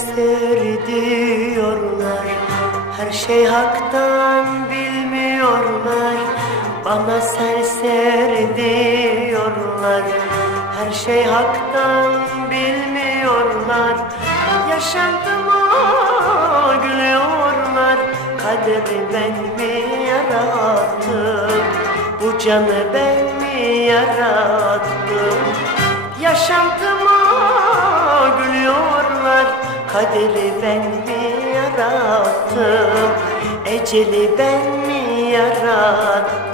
kader diyorlar. Her şey haktan bilmiyorlar. Bana serseri diyorlar. Her şey haktan bilmiyorlar. Yaşantıma gülüyorlar. Kaderi ben mi yarattım? Bu canı ben mi yarattım? Yaşantıma Kaderi ben mi yarattım? Eceli ben mi yarattım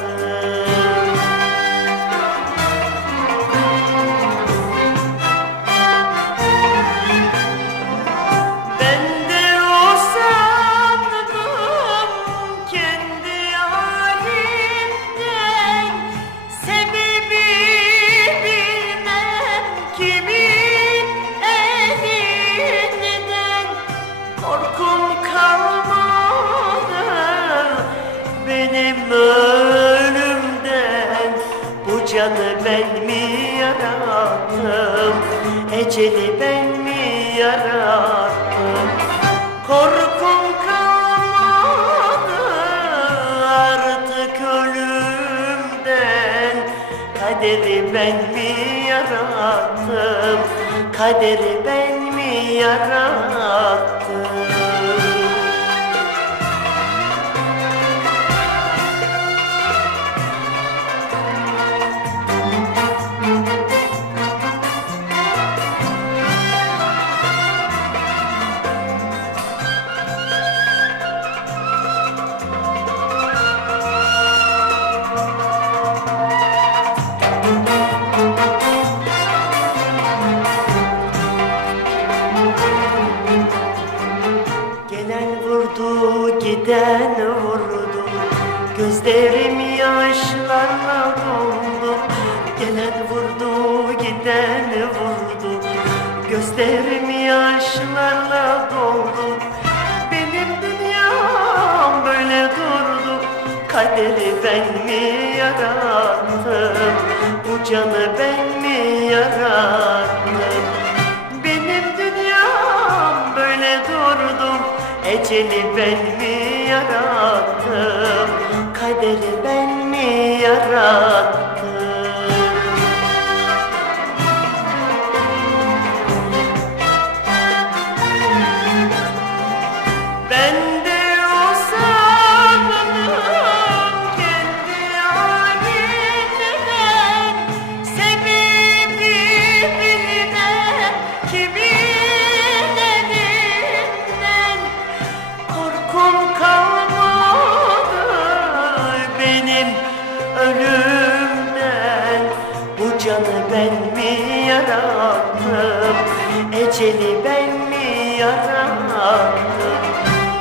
canı ben mi yarattım? Eceli ben mi yarattım? Korkum kalmadı artık ölümden. Kaderi ben mi yarattım? Kaderi ben mi yarattım giden vurdu Gözlerim yaşlarla doldu. Gelen vurdu, giden vurdu. Gözlerim yaşlarla doldu. Benim dünyam böyle durdu. Kaderi ben mi yarattım Bu canı ben mi yarattım benim dünyam böyle durdu. Eceli ben mi yarattım? Kaderi ben mi yarattım Eceli ben mi yarattım?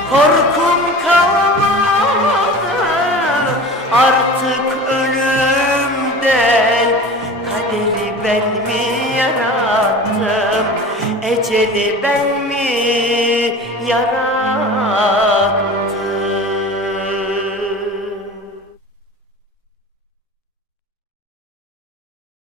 Korkum kalmadı. Artık ölümden Kaderi ben mi yarattım? Eceli ben mi yarattım